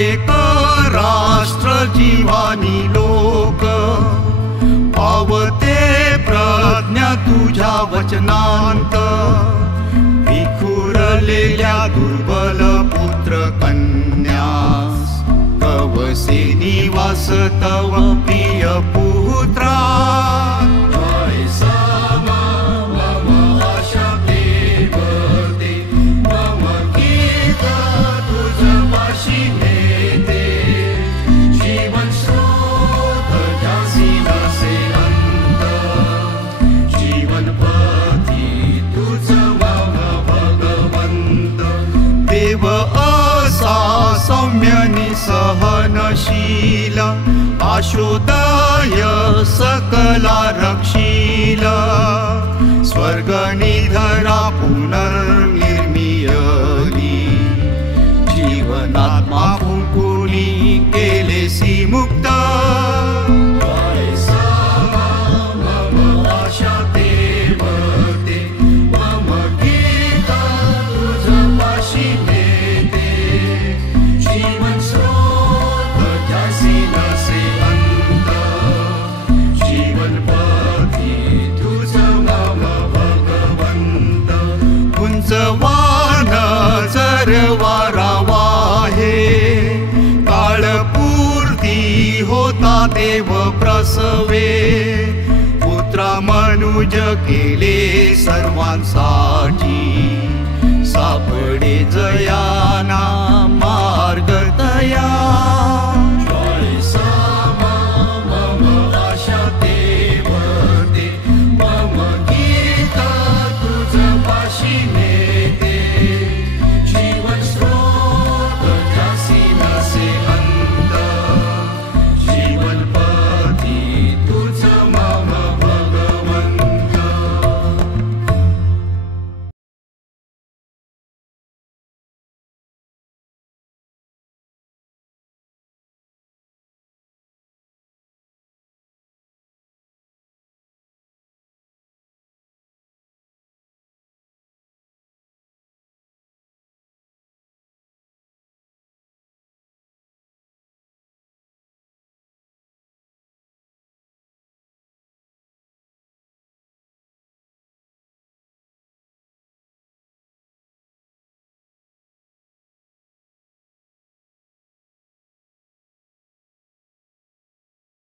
एक राष्ट्र जीवानी लोक पावते प्रज्ञा तुझ्या वचनांत विखुरलेल्या दुर्बल पुत्र कन्यास कवसे निवास तव प्रिय पुत्रा सौम्य सहनशील आशोदय सकला रक्षील स्वर्ग निधरा पुनर्निर्मियली जीवनात्मा फुंकुनी केलेसी मुक्त देव प्रसवे पुत्रा मनुज केले सर्वांसाठी सापडे जया